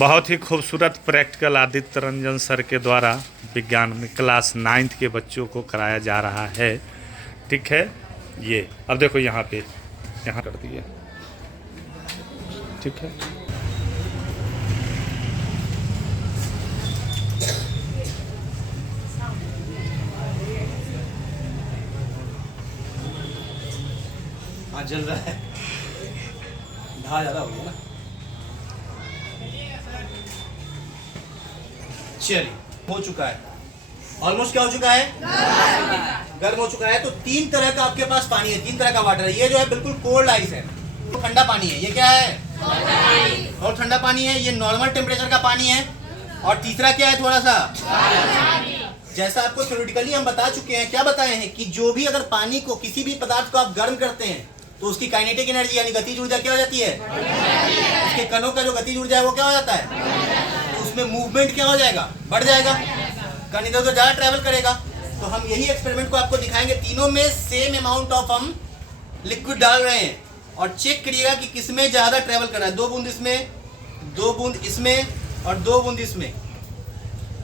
बहुत ही खूबसूरत practical Aditya Ranjan sir के द्वारा विज्ञान में क्लास 9th के बच्चों को कराया जा रहा है। ठीक है, ये अब देखो यहाँ पे यहाँ कर दिए। ठीक है, हाँ जल रहा है, ढा ज़्यादा हो गया ना। चलिए, हो चुका है, ऑलमोस्ट क्या हो चुका है, गर्म हो चुका है। तो तीन तरह का आपके पास पानी है, तीन तरह का वाटर है। ये जो है बिल्कुल कोल्ड आइस है, तो ठंडा पानी है। ये क्या है, और ठंडा पानी है। ये नॉर्मल टेम्परेचर का पानी है। और तीसरा क्या है, थोड़ा सा जैसा आपको थ्योरेटिकली हम बता चुके हैं। क्या बताए हैं कि जो भी अगर पानी को, किसी भी पदार्थ को आप गर्म करते हैं तो उसकी काइनेटिक एनर्जी यानी गतिज ऊर्जा क्या हो जाती है, उसके कणों का जो गतिज ऊर्जा है वो क्या हो जाता है, तो उसमें मूवमेंट क्या हो जाएगा, बढ़ जाएगा। कण इधर उधर ज्यादा ट्रैवल करेगा। तो हम यही एक्सपेरिमेंट को आपको दिखाएंगे। तीनों में सेम अमाउंट ऑफ हम लिक्विड डाल रहे हैं और चेक करिएगा कि किसमें ज्यादा ट्रैवल कर रहा है। 2 बूंद इसमें, 2 बूंद इसमें और 2 बूंद इसमें।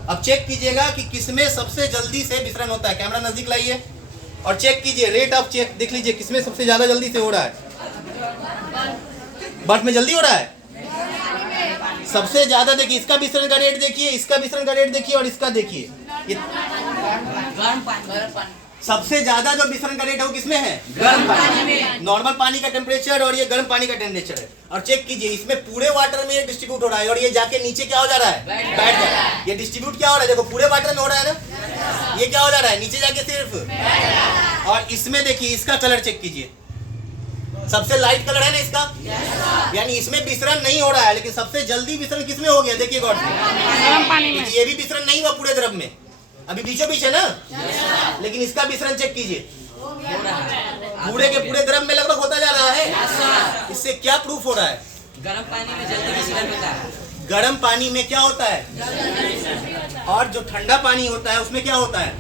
अब चेक कीजिएगा कि किसमें सबसे जल्दी से विसरण होता है। कैमरा नजदीक लाइए और चेक कीजिए, रेट ऑफ चेक देख लीजिए किसमें सबसे ज्यादा जल्दी से हो रहा है। बर्फ में जल्दी हो रहा है सबसे ज्यादा। देखिए इसका विसरण का रेट देखिए, इसका विसरण का रेट देखिए और इसका देखिए। सबसे ज्यादा जो विसरण का रेट है वो किसमें है, गर्म पानी में। नॉर्मल पानी का टेम्परेचर और ये गर्म पानी का टेम्परेचर है। और चेक कीजिए इसमें पूरे वाटर में ये डिस्ट्रीब्यूट हो रहा है और ये जाके नीचे क्या हो जा रहा है, बैठ जा रहा है। ये डिस्ट्रीब्यूट क्या हो रहा है, देखो पूरे वाटर में हो रहा है ना, ये क्या हो जा रहा है, नीचे जाके सिर्फ। और इसमें देखिए इसका कलर चेक कीजिए, सबसे लाइट कलर है ना इसका, यानी इसमें विसरण नहीं हो रहा है। लेकिन सबसे जल्दी विसरण किसमें हो गया, देखिए गौर से, ये भी विसरण नहीं हुआ पूरे द्रव में, अभी बीचों बीच है ना। लेकिन इसका विसरण चेक कीजिए, पूरे के पूरे द्रव में लगभग होता जा रहा है। इससे क्या प्रूफ हो रहा है, गर्म पानी में जल्दी विसरण होता है। गर्म पानी में क्या होता है, और जो ठंडा पानी होता है उसमें क्या होता है।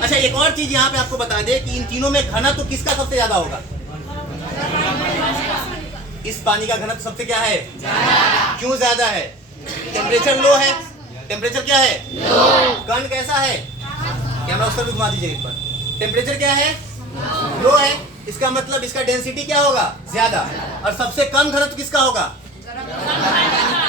अच्छा, एक और चीज यहाँ पे आपको बता दे कि इन तीनों में घनत्व किसका सबसे ज्यादा होगा। इस पानी का घनत्व सबसे क्या है, क्यों ज्यादा है, टेम्परेचर लो है। टेम्परेचर क्या है, कण कैसा है, कैमरा उस पर भी घुमा दीजिए एक बार। टेम्परेचर क्या है, लो है। इसका मतलब इसका डेंसिटी क्या होगा, ज्यादा। और सबसे कम घनत्व किसका होगा,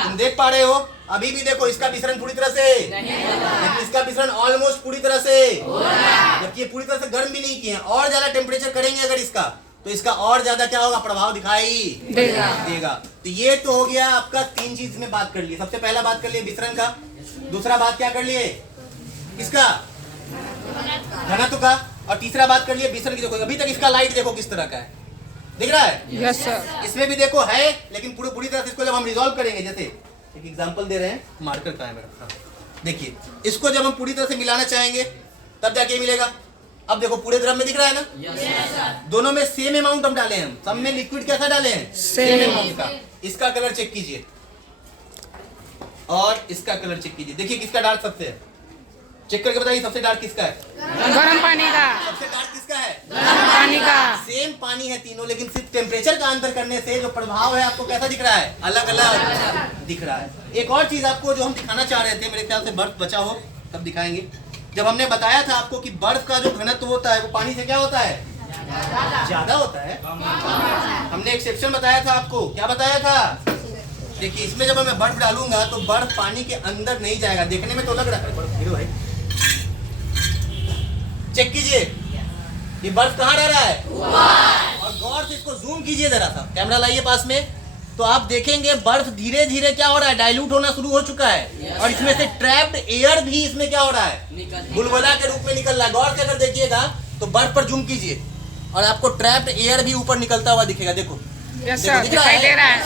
तुम देख पा रहे हो अभी भी। देखो इसका विसरण पूरी तरह से, लेकिन इसका विसरण ऑलमोस्ट पूरी तरह से, जबकि ये पूरी तरह से गर्म भी नहीं किए हैं। और ज्यादा टेम्परेचर करेंगे अगर इसका, तो इसका और ज्यादा क्या होगा, प्रभाव दिखाई देगा। तो ये तो हो गया आपका, 3 चीज में बात कर लिए। सबसे पहला बात कर लिए विसरण का, दूसरा बात क्या कर लिए, इसका घनत्व का, और तीसरा बात कर लिए विसरण की। देखो अभी तक इसका लाइट देखो किस तरह का है, दिख रहा है। Yes sir. इसमें भी देखो है, लेकिन पूरी तरह से इसको जब हम रिजॉल्व करेंगे, जैसे एक एग्जांपल दे रहे हैं, मार्कर कहाँ है मेरा, देखिए इसको जब हम पूरी तरह से मिलाना चाहेंगे तब जाके मिलेगा। अब देखो पूरे द्रव में दिख रहा है ना, दोनों में सेम अमाउंट हम डाले हैं। हम सब में लिक्विड कैसा डाले हैं, सेम अमाउंट का। इसका कलर चेक कीजिए और इसका कलर चेक कीजिए। देखिए किसका डार्क सबसे है, चेक करके बताइए सबसे डार्क किसका है, गर्म पानी का। सबसे डार्क किसका है, गर्म पानी का। सेम पानी है तीनों, लेकिन सिर्फ टेम्परेचर का अंतर करने से जो प्रभाव है आपको कैसा दिख रहा है, अलग अलग दिख रहा है। एक और चीज आपको जो हम दिखाना चाह रहे थे, मेरे ख्याल से बर्फ बचा हो तब दिखाएंगे। जब हमने बताया था आपको कि बर्फ का जो घनत्व होता है वो पानी से क्या होता है, ज्यादा होता है। हमने एक्सेप्शन बताया था आपको, क्या बताया था, देखिए इसमें जब मैं बर्फ डालूंगा तो बर्फ पानी के अंदर नहीं जाएगा। देखने में तो लग रहा है बर्फ, भाई चेक कीजिए ये बर्फ कहाँ रह रहा है, और गौर से इसको जूम कीजिए जरा सा, कैमरा लाइए पास में, तो आप देखेंगे बर्फ धीरे धीरे क्या हो रहा है, डाइल्यूट होना शुरू हो चुका है। और इसमें से ट्रैप्ड एयर भी इसमें क्या हो रहा है, बुलबुला के रूप में निकल रहा है। गौर से अगर देखिएगा तो बर्फ पर जूम कीजिए और आपको ट्रैप्ड एयर भी ऊपर निकलता हुआ दिखेगा। देखो यस सर, दिखाई दे रहा है।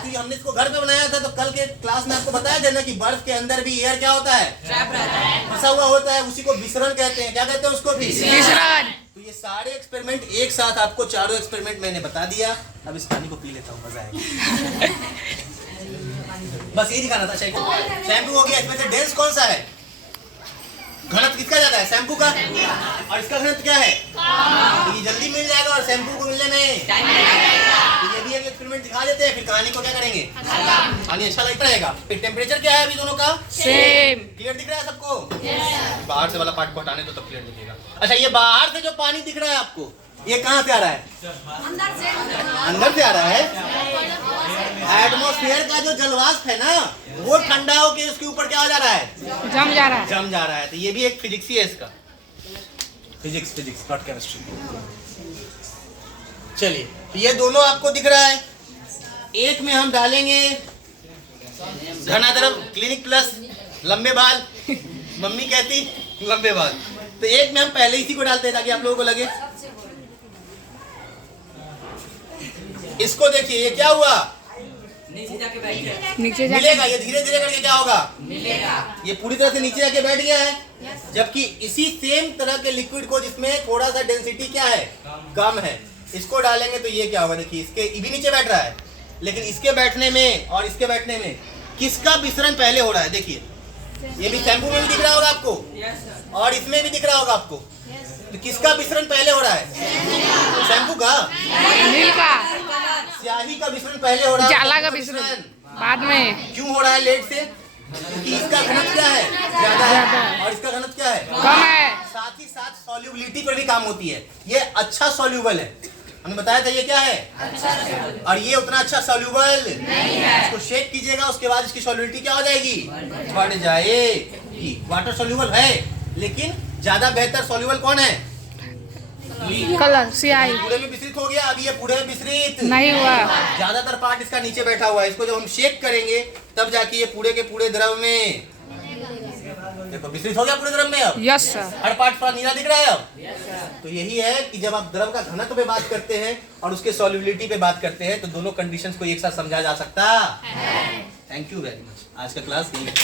क्योंकि हमने इसको घर पे बनाया था, तो कल के क्लास में आपको बताया था ना कि बर्फ के अंदर भी एयर क्या होता है, फंसा हुआ होता है। उसी को विसरण कहते हैं। क्या कहते हैं उसको, विसरण। तो ये सारे एक्सपेरिमेंट एक साथ आपको, चारों एक्सपेरिमेंट मैंने बता दिया। अब इस पानी को पी लेता हूँ, मजा आएगा। बस ये दिखाना था। शैम्पू हो गया, इसमें से डेंस कौन सा है, घनत्व किसका ज्यादा है, शैम्पू का। और इसका घनत्व क्या है, तो ये जल्दी मिल जाएगा और शैम्पू को मिलने में टाइम लगेगा। तो ये भी एक एक्सपेरिमेंट दिखा देते हैं, फिर कहानी को क्या करेंगे, पानी अच्छा लगता रहेगा। फिर टेम्परेचर क्या है अभी दोनों का? सेम। क्लियर दिख रहा है सबको? बाहर से वाला पार्ट को हटाने तो तब क्लियर दिखेगा। अच्छा, ये बाहर से जो पानी दिख रहा है आपको, ये कहाँ से आ रहा है? अंदर से आ रहा है। एटमॉस्फेयर का जो जलवाष्प है ना, वो ठंडा होके उसके ऊपर क्या हो जा रहा है? जम जा रहा है। जम जा रहा है। तो ये भी एक फिजिक्स ही है इसका। Physics not chemistry. चलिए, तो ये दोनों आपको दिख रहा है। एक में हम डालेंगे घना द्रव क्लिनिक प्लस लंबे बाल, मम्मी कहती लंबे बाल। तो एक में हम पहले इसी को डालते हैं ताकि आप लोगों को लगे। इसको देखिए, ये क्या हुआ? नीचे जाके बैठ गया। नीचे जाके मिलेगा, ये धीरे धीरे करके क्या होगा? मिलेगा। ये पूरी तरह से नीचे जाके बैठ गया है। जबकि इसी सेम तरह के लिक्विड को जिसमें थोड़ा सा डेंसिटी क्या है? कम है, इसको डालेंगे तो ये क्या होगा? देखिए, इसके भी नीचे बैठ रहा है, लेकिन इसके बैठने में और इसके बैठने में किसका विसरण पहले हो रहा है? देखिए, ये भी शैम्पू में भी दिख रहा होगा आपको, और इसमें भी दिख रहा होगा आपको। तो किसका विसरण पहले हो रहा है? शैम्पू का? नील का, स्याही का विसरण पहले हो रहा है। जाला का विसरण बाद में। क्यों हो रहा है लेट से? क्योंकि इसका घनत्व क्या है? ज्यादा है, और इसका घनत्व क्या है? कम है। साथ ही साथ सॉल्युबिलिटी पर भी काम होती है। ये अच्छा सॉल्यूबल है, हमने बताया था। ये क्या है? और ये उतना अच्छा सॉल्यूबल नहीं है। इसको शेक कीजिएगा, उसके बाद इसकी सॉल्युबिलिटी क्या हो जाएगी? बढ़ जाएगी। वाटर सॉल्यूबल है, लेकिन ज्यादा बेहतर सॉल्यूबल कौन है? कलर स्याही पूरे में मिश्रित हो गया। अभी ये पूरे में मिश्रित नहीं हुआ। ज्यादातर पार्ट इसका नीचे बैठा हुआ है। इसको जब हम शेक करेंगे तब जाके ये पूरे के पूरे द्रव में देखो मिश्रित हो गया पूरे द्रव में। अब यस सर। हर पार्ट थोड़ा नीला दिख रहा है अब। तो यही है कि जब आप द्रव का घनत्व पे बात करते हैं और उसके सॉल्युबिलिटी पे बात करते हैं तो दोनों कंडीशंस को एक साथ समझा जा सकता है। Thank you very much. आज का क्लास यही है।